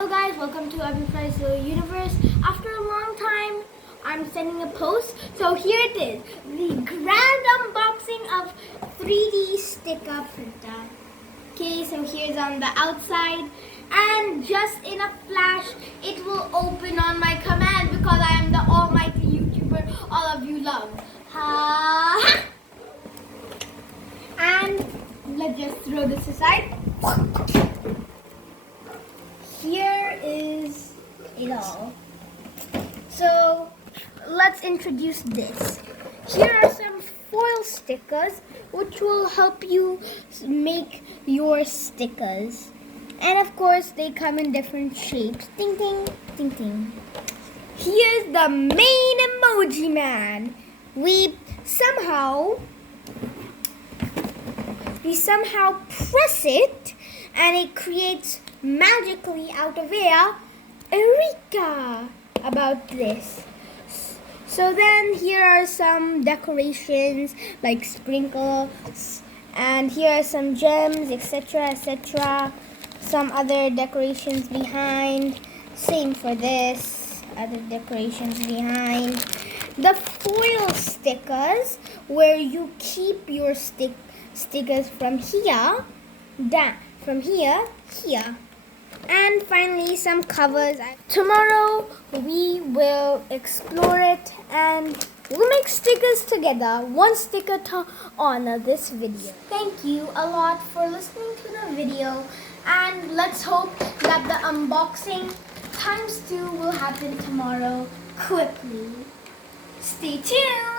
Hello guys, welcome to ILY Universe. After a long time, I'm sending a post. So here it is, the grand unboxing of 3D sticker printer. Okay, so here's on the outside, and just in a flash, it will open on my command because I am the almighty YouTuber all of you love. Ha! And let's just throw this aside. Here is it all. So let's introduce this. Here are some foil stickers which will help you make your stickers. And of course they come in different shapes. Ding ding, ding ding. Here's the main emoji man. We somehow press it and it creates magically out of air Eureka about this. So then here are some decorations like sprinkles, and here are some gems, etc, etc. Some other decorations behind. Same for this, other decorations behind. The foil stickers where you keep your stickers from here here. And finally some covers. Tomorrow we will explore it and we'll make stickers together, one sticker to honor this video. Thank you a lot for listening to the video, and let's hope that the unboxing ×2 will happen tomorrow quickly. Stay tuned!